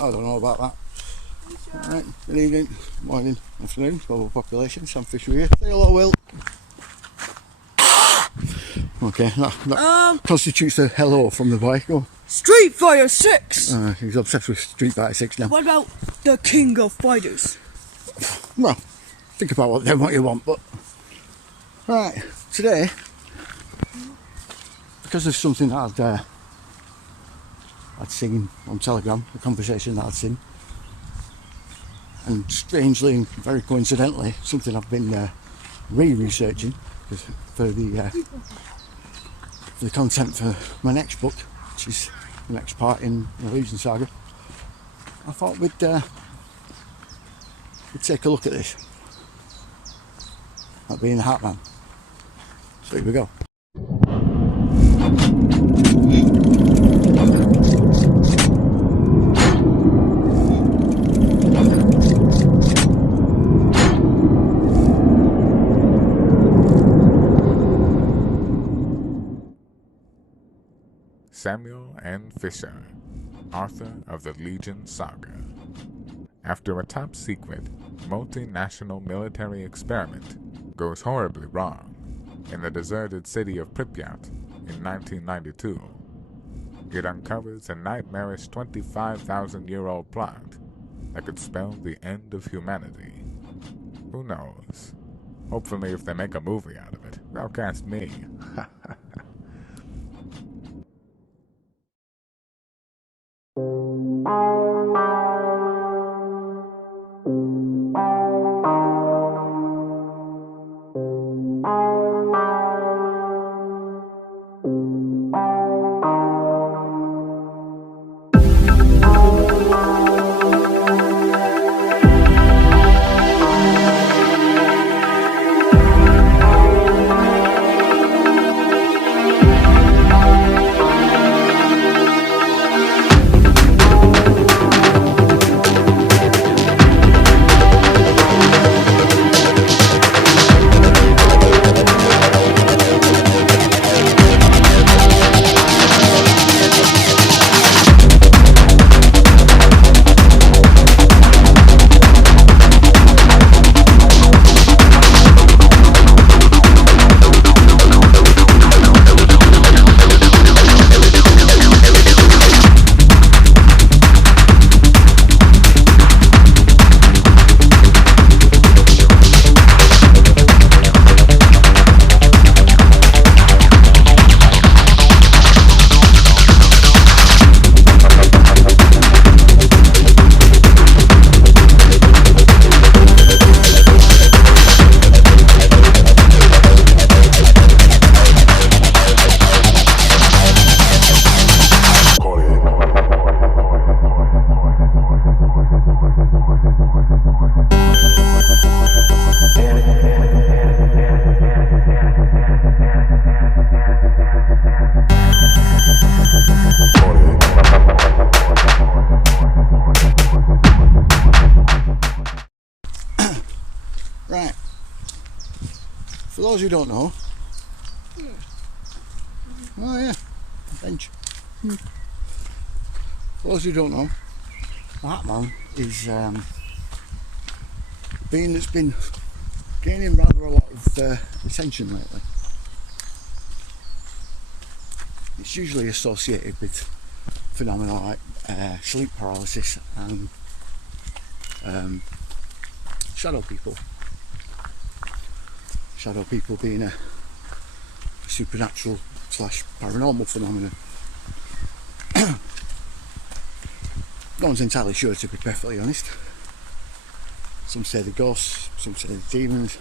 I don't know about that. Right, good evening, morning, afternoon, global population, Sam Fisher here. Say hello, Will. Okay, that constitutes a hello from the boy. Go. Street Fighter 6! He's obsessed with Street Fighter 6 now. What about the King of Fighters? Well, think about what you want, but... Right, today, because of something that I'd seen on Telegram, a conversation that I'd seen, and strangely and very coincidentally, something I've been re-researching for the content for my next book, which is the next part in the Legion Saga. I thought we'd take a look at this. That being the Hatman. So here we go. Samuel N. Fisher, author of the Legion Saga. After a top-secret, multinational military experiment goes horribly wrong in the deserted city of Pripyat in 1992, it uncovers a nightmarish 25,000-year-old plot that could spell the end of humanity. Who knows? Hopefully if they make a movie out of it, they'll cast me. Right, for those who don't know, oh yeah, bench. For those who don't know, the Hatman is being that's been gaining rather a lot of attention lately. It's usually associated with phenomena like sleep paralysis and shadow people. Shadow people being a supernatural / paranormal phenomenon. No one's entirely sure, to be perfectly honest. Some say the ghosts, some say the demons,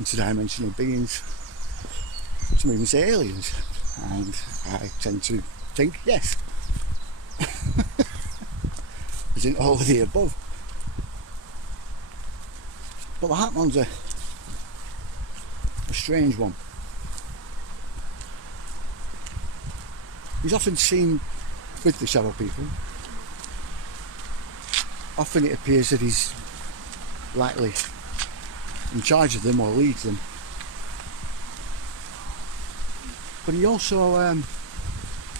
interdimensional beings, some even say aliens, and I tend to think yes. As in all of the above. But the Hatman's a strange one. He's often seen with the shadow people. Often it appears that he's likely in charge of them or leads them. But he also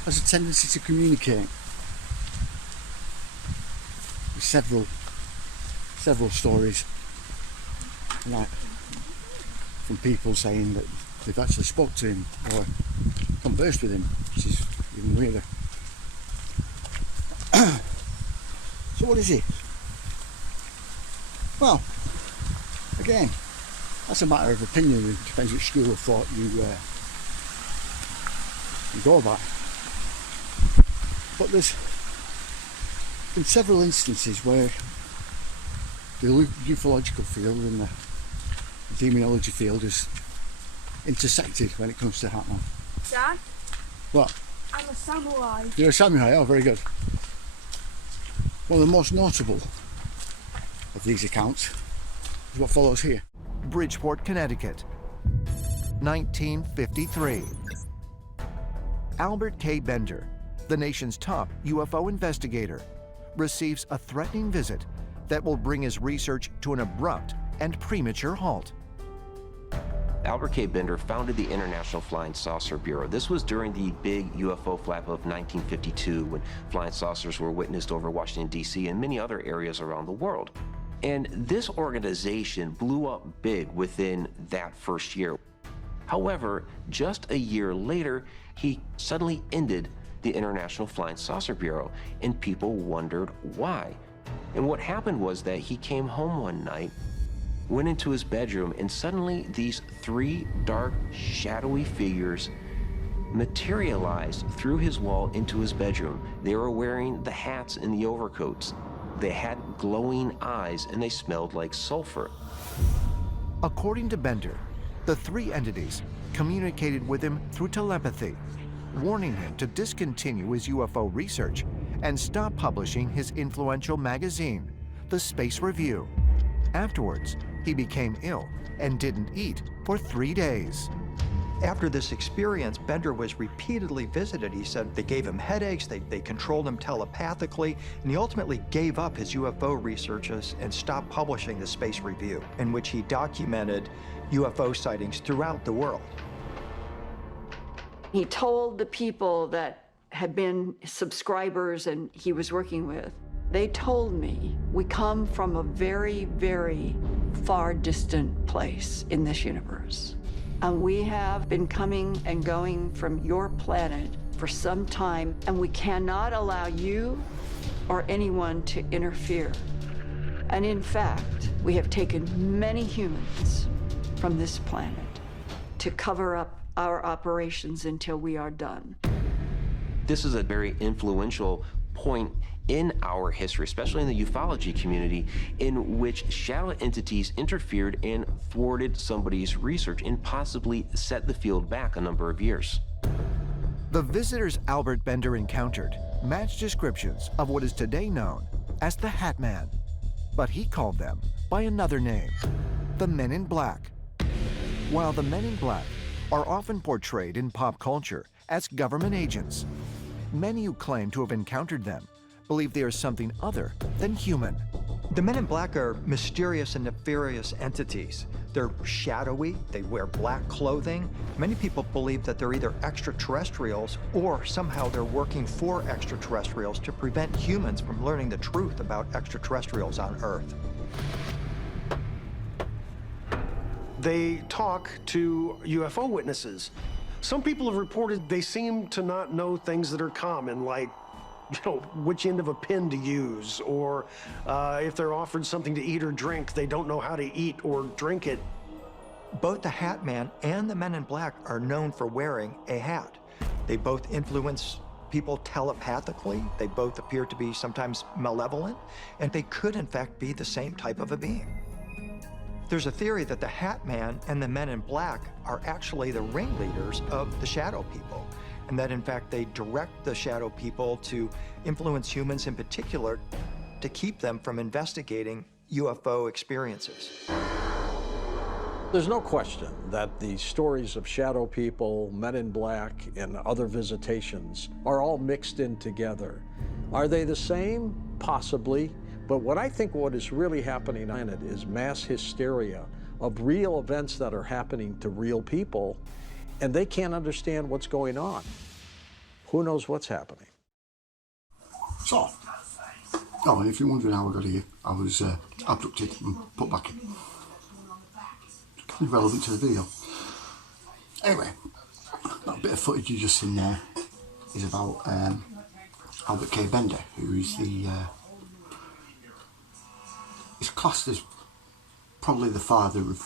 has a tendency to communicate several stories, like from people saying that they've actually spoke to him or conversed with him, which is even weirder. So what is he? Well, again, that's a matter of opinion. It depends which school of thought you go by. But there's been several instances where the ufological field and the demonology field is intersected when it comes to Hatman. Dad? What? I'm a samurai. You're a samurai? Oh, very good. One of the most notable of these accounts is what follows here. Bridgeport, Connecticut, 1953. Albert K. Bender, the nation's top UFO investigator, receives a threatening visit that will bring his research to an abrupt and premature halt. Albert K. Bender founded the International Flying Saucer Bureau. This was during the big UFO flap of 1952, when flying saucers were witnessed over Washington, D.C. and many other areas around the world. And this organization blew up big within that first year. However, just a year later, he suddenly ended the International Flying Saucer Bureau, and people wondered why. And what happened was that he came home one night, went into his bedroom, and suddenly these three dark, shadowy figures materialized through his wall into his bedroom. They were wearing the hats and the overcoats. They had glowing eyes, and they smelled like sulfur. According to Bender, the three entities communicated with him through telepathy, warning him to discontinue his UFO research and stop publishing his influential magazine, The Space Review. Afterwards, he became ill and didn't eat for 3 days. After this experience, Bender was repeatedly visited. He said they gave him headaches, they controlled him telepathically, and he ultimately gave up his UFO researches and stopped publishing the Space Review, in which he documented UFO sightings throughout the world. He told the people that had been subscribers and he was working with, they told me, we come from a very, very far distant place in this universe. And we have been coming and going from your planet for some time, and we cannot allow you or anyone to interfere. And in fact, we have taken many humans from this planet to cover up our operations until we are done. This is a very influential point in our history, especially in the ufology community, in which shadow entities interfered and thwarted somebody's research and possibly set the field back a number of years. The visitors Albert Bender encountered matched descriptions of what is today known as the Hatman, but he called them by another name, the Men in Black. While the Men in Black are often portrayed in pop culture as government agents, many who claim to have encountered them believe they are something other than human. The Men in Black are mysterious and nefarious entities. They're shadowy, they wear black clothing. Many people believe that they're either extraterrestrials or somehow they're working for extraterrestrials to prevent humans from learning the truth about extraterrestrials on Earth. They talk to UFO witnesses. Some people have reported they seem to not know things that are common, like, which end of a pin to use, or if they're offered something to eat or drink, they don't know how to eat or drink it. Both the Hatman and the Men in Black are known for wearing a hat. They both influence people telepathically. They both appear to be sometimes malevolent, and they could in fact be the same type of a being. There's a theory that the Hatman and the Men in Black are actually the ringleaders of the shadow people, and that in fact they direct the shadow people to influence humans in particular to keep them from investigating UFO experiences. There's no question that the stories of shadow people, Men in Black, and other visitations are all mixed in together. Are they the same? Possibly. But what I think what is really happening on it is mass hysteria of real events that are happening to real people, and they can't understand what's going on. Who knows what's happening? So, Oh, and if you're wondering how I got here, I was abducted and put back in. Kind of relevant to the video. Anyway, that bit of footage you just seen there is about Albert K. Bender, who is is classed as probably the father of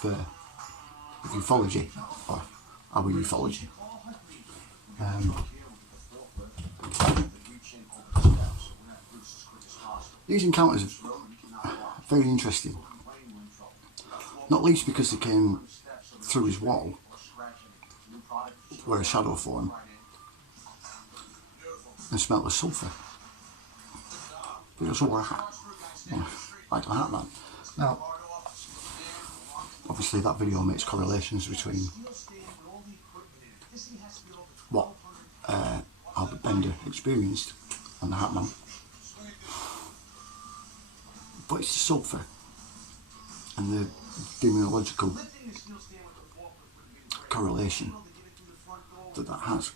ufology, or our ufology. These encounters are very interesting, not least because they came through his wall, where a shadow formed, and smelt of sulphur. But he also wore a hat, like a Hatman. Now, obviously that video makes correlations between what Albert Bender experienced and the Hatman. But it's the sulphur and the demonological correlation that has.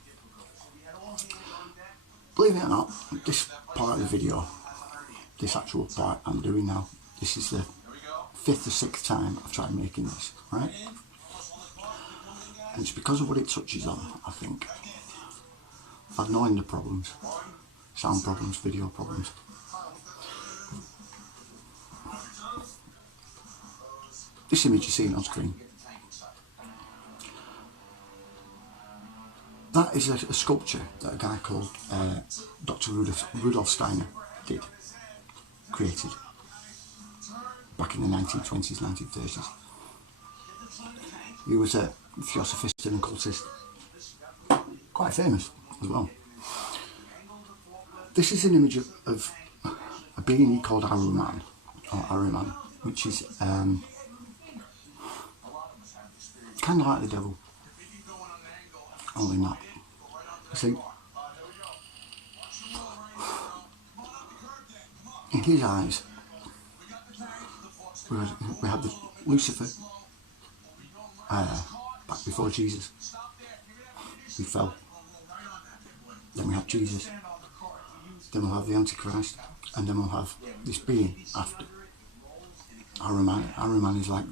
Believe it or not, this part of the video, this actual part I'm doing now, this is the 5th or 6th time I've tried making this, right? And it's because of what it touches on, I think. I've had no end of problems, sound problems, video problems. This image you're seeing on screen, that is a sculpture that a guy called Dr. Rudolf Steiner created back in the 1920s, 1930s. He was a theosophist and occultist, quite famous as well. This is an image of a being called Ahriman, or Ahriman, which is kind of like the devil, only not. You see, in his eyes, we had the Lucifer back before Jesus. He fell. Then we have Jesus. Then we'll have the Antichrist, and then we'll have this being after. Ahriman. Ahriman is like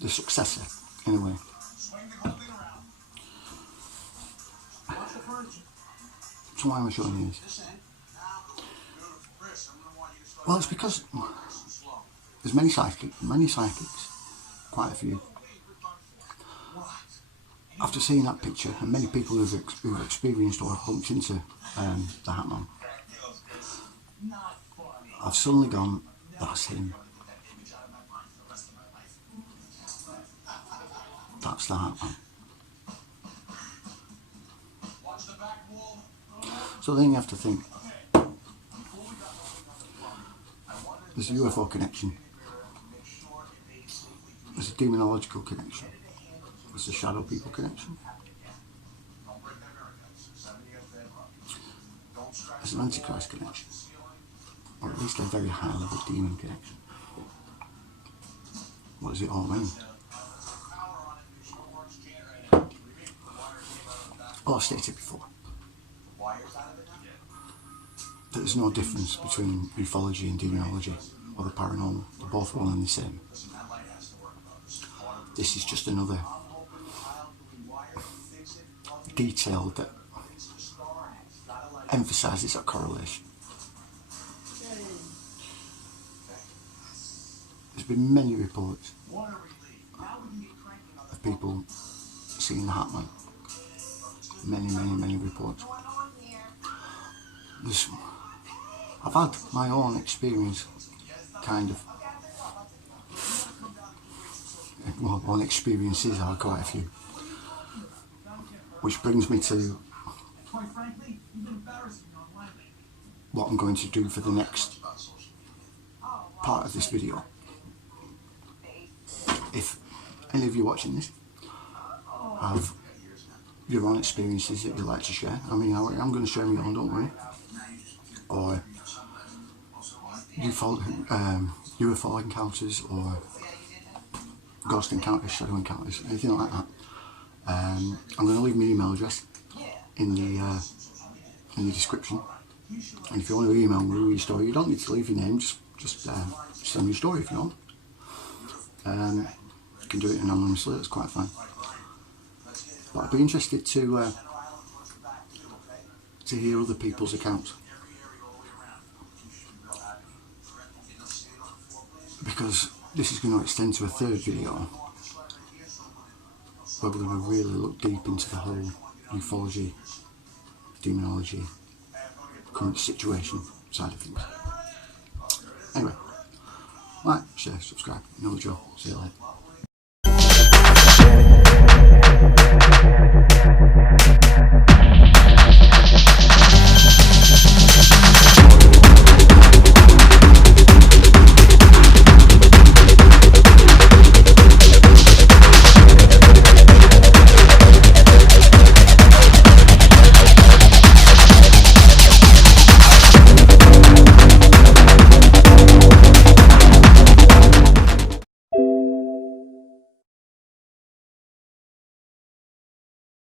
the successor, in a way. So why am I showing you this? Well, it's because there's many psychics, quite a few. After seeing that picture, and many people who've experienced or have bumped into the Hatman, I've suddenly gone, that's him. That's the Hatman. So then you have to think, there's a UFO connection, there's a demonological connection, there's a shadow people connection, there's an Antichrist connection, or at least a very high level demon connection. What does it all mean? Well, I've stated before, there's no difference between ufology and demonology or the paranormal. They're both one and the same. This is just another detail that emphasises that correlation. There's been many reports of people seeing the Hatman. Many reports. I've had my own experience, kind of. Well, own experiences are quite a few. Which brings me to what I'm going to do for the next part of this video. If any of you watching this have your own experiences that you'd like to share, I mean, I'm going to share my own, don't worry. Or UFO encounters, or ghost encounters, shadow encounters, anything like that. I'm going to leave my email address in the in the description. And if you want to email me with your story, you don't need to leave your name, just send me your story if you want. You can do it anonymously, that's quite fine. But I'd be interested to hear other people's accounts. Because this is going to extend to a third video where we're going to really look deep into the whole ufology, demonology, current situation side of things. Anyway, like, share, subscribe, you know the drill. See you later.